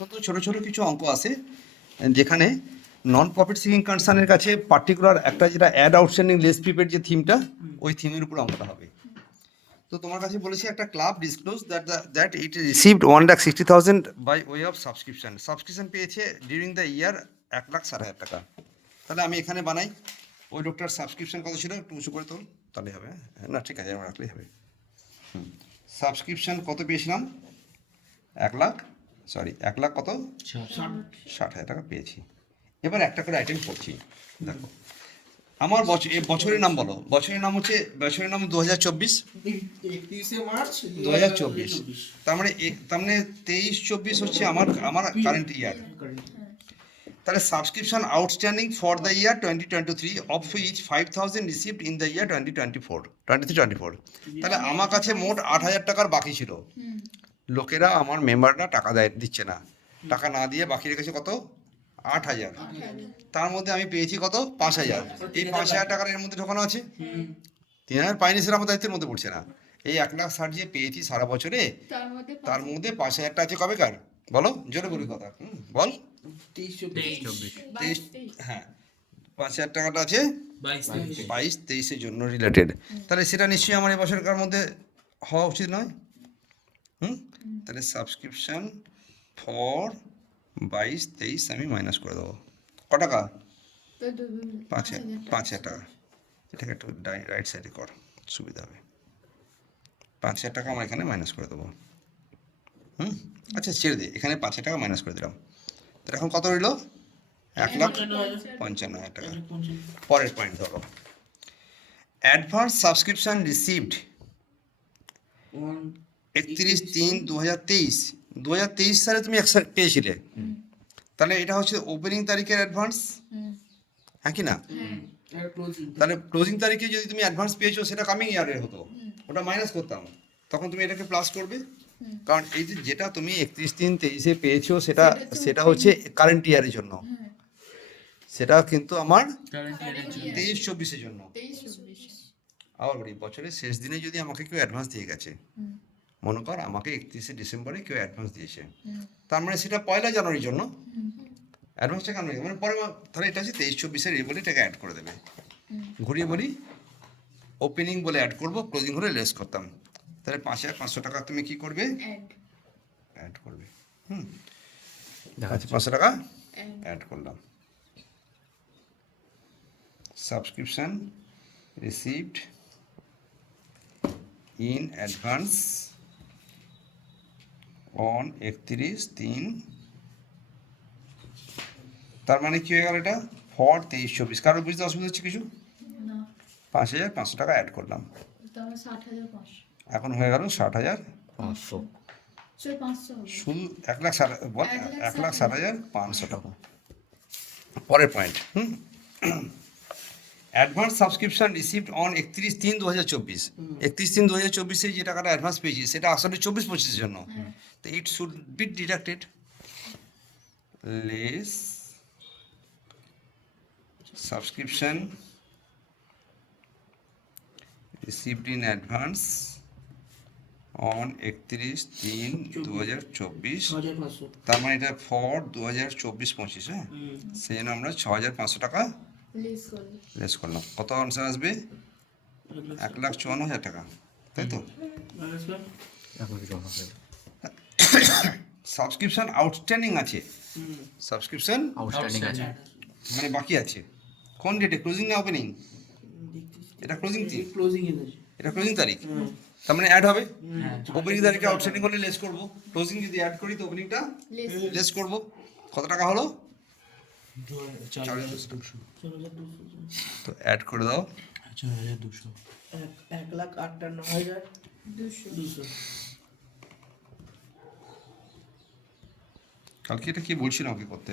অত্যন্ত ছোট ছোট কিছু অঙ্ক আছে যেখানে নন প্রফিট সিকিং কনসার্নের কাছে পার্টিকুলার একটা যেটা অ্যাড আউটস্ট্যান্ডিং লেস প্রিপেড যে থিমটা ওই থিমের উপর অঙ্কটা হবে। তো তোমার কাছে বলেছি একটা club disclose that it received 1,60,000 by way of subscription পেয়েছে ডিউরিং দ্য ইয়ার 1,60,000 টাকা। তাহলে আমি এখানে বানাই ওই লোকটার সাবস্ক্রিপশন কত ছিল একটু উঁচু করে তোল, তাহলে হবে। হ্যাঁ না ঠিক আছে, আমার রাখলেই হবে। সাবস্ক্রিপশন কত পেয়েছিলাম? 1,00,000 কত 60,000 টাকা পেয়েছি। এবার একটা করে আইটেম করছি। দেখো আমার বছরের নাম বলো। বছরের নাম হচ্ছে 2024, 31 মার্চ 2024। তার মানে 23-24 হচ্ছে আমার কারেন্ট ইয়ার। তাহলে subscription outstanding for the year 2023 of which 5,000 received in the year 2024। তাহলে আমার কাছে মোট 8,000 টাকার বাকি ছিল। লোকেরা আমার মেম্বাররা টাকা দিচ্ছে না, টাকা না দিয়ে বাকি রেখেছে কত? 8,000। তার মধ্যে আমি পেয়েছি কত? 5,000। এই 5,000 টাকার এর মধ্যে ঢোকানো আছে। 3,000 পাইনি, সেটা আমার দায়িত্বের মধ্যে পড়ছে না। এই 1,60,000 যে পেয়েছি সারা বছরে, তার মধ্যে 5,000টা আছে কবেকার বলো, জোরে বলি কথা। বল 23, হ্যাঁ 5,000 টাকাটা আছে 22-23-এর জন্য রিলেটেড। তাহলে সেটা নিশ্চয়ই আমার এই বছরকার মধ্যে হওয়া উচিত নয়। তাহলে সাবস্ক্রিপশন ফর 22-23 আমি মাইনাস করে দেবো। ক টাকা? 5,000 টাকা। এটাকে একটু রাইট সাইডে কর, সুবিধা হবে। 5,000 টাকা আমরা এখানে মাইনাস করে দেবো। আচ্ছা ছেড়ে দিই, এখানে 5,000 টাকা মাইনাস করে দিলাম। তো এখন কত রইল? 1,55,000 টাকা। পরের পয়েন্ট ধরো, অ্যাডভান্স সাবস্ক্রিপশন রিসিভড 31/3/2023। 2023 সালে তুমি পেয়েছিলে, তাহলে এটা হচ্ছে ওপেনিং তারিখের অ্যাডভান্স, হ্যাঁ কি না? তাহলে ক্লোজিং তারিখে যদি তুমি অ্যাডভান্স পেয়েছো সেটা কামিং ইয়ারের হতো, ওটা মাইনাস করতাম, তখন তুমি এটাকে প্লাস করবে। কারণ এই যে যেটা তুমি 31/3/23-এ পেয়েছো সেটা হচ্ছে কারেন্ট ইয়ারের জন্য, সেটা কিন্তু আমার 23-24-এর জন্য। আবার বলি, বছরের শেষ দিনে যদি আমাকে কেউ অ্যাডভান্স দিয়ে গেছে, মনে কর আমাকে 31শে ডিসেম্বরে কেউ অ্যাডভান্স দিয়েছে, তার মানে সেটা 1 জানুয়ারির জন্য অ্যাডভান্সটা কেন, মানে পরে তাহলে এটা হচ্ছে 23-24-এর এই বলে এটাকে অ্যাড করে দেবে। ঘুরিয়ে বলি, ওপেনিং বলে অ্যাড করবো, ক্লোজিং হলে লেস করতাম। তাহলে 5,500 টাকা তুমি কি করবে? অ্যাড করবে। আচ্ছা 500 টাকা অ্যাড করলাম। Subscription received in advance on 31/3। তার মানে কি হয়ে গেল? এটা ফর 23-24। কারোর বুঝতে অসুবিধা হচ্ছে কিছু? 5,500 টাকা অ্যাড করলাম, এখন হয়ে গেল 60,500। শুধু 1,60,500 টাকা। পরের point, advance subscription received on 31/3/2024। 31/3/2024-এ যে টাকাটা অ্যাডভান্স পেয়েছি সেটা আসলে 24-25-এর জন্য, তো it should be deducted less subscription received in advance on 31/3/2024। তার মানে এটা ফর 2024-25, হ্যাঁ, সেই জন্য আমরা 6,500 টাকা লেস করলাম। কত আনসার আসবে? 1,54,000 টাকা, তাই তো? সাবস্ক্রিপশন আউটস্ট্যান্ডিং আছে, সাবস্ক্রিপশন মানে বাকি আছে কোন ডেটে? ক্লোজিং না ওপেনিং? এটা ক্লোজিং, এটা ক্লোজিং তারিখ, তার মানে অ্যাড হবে। ওপেনিং তারিখে আউটস্ট্যান্ডিং হলে লেস করবো, ক্লোজিং যদি অ্যাড করি তো ওপেনিংটা লেস করবো। কত টাকা হলো? 4,200। তো অ্যাড করে দাও 1,58,200। কালকে এটা কি বলছিলাম ওকে করতে?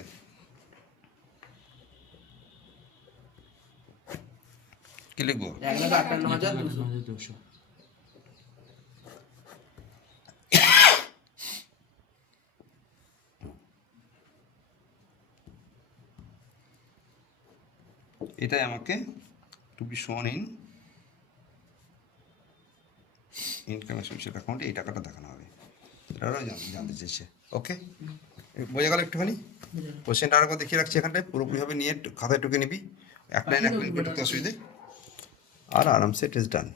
কি লিখবো? 1,58,200। এটাই আমাকে to be shown in income associate অ্যাকাউন্টে এই টাকাটা দেখানো হবে, এটাও জানতে চেয়েছে। ওকে। বোঝা গেল একটুখানি? কোশ্চেনটা আরেকবার দেখিয়ে রাখছি এখানটায়, পুরোপুরিভাবে নিয়ে খাতায় টুকে নিবি, এক লাইন করে টুকতে অসুবিধে, আর আরামসে টেস্ট ডান।